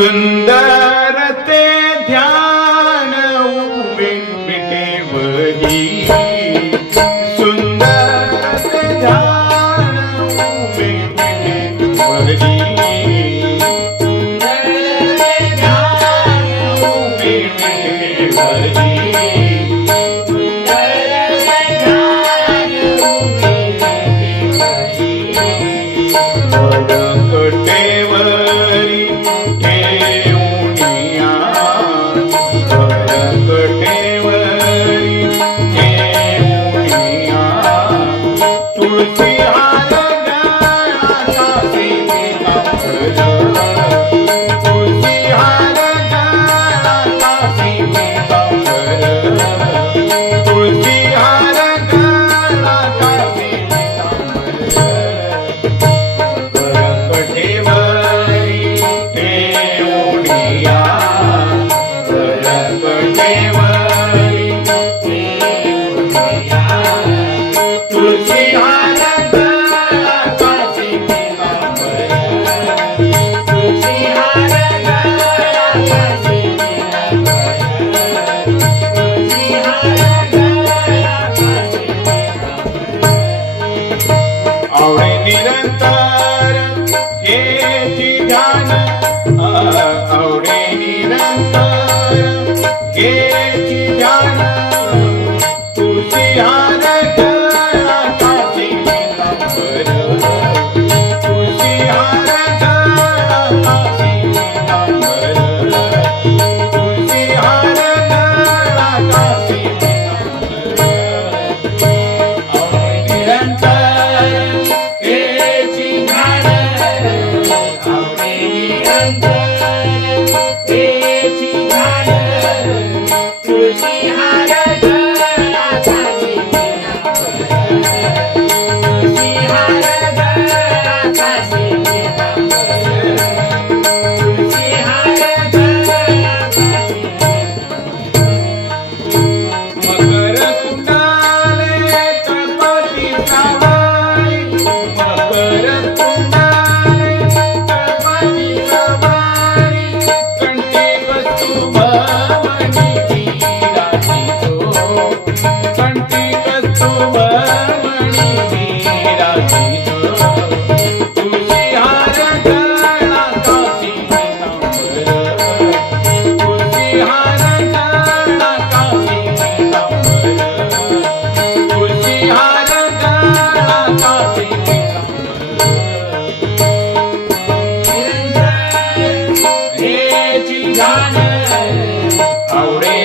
Sundar He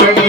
I'm.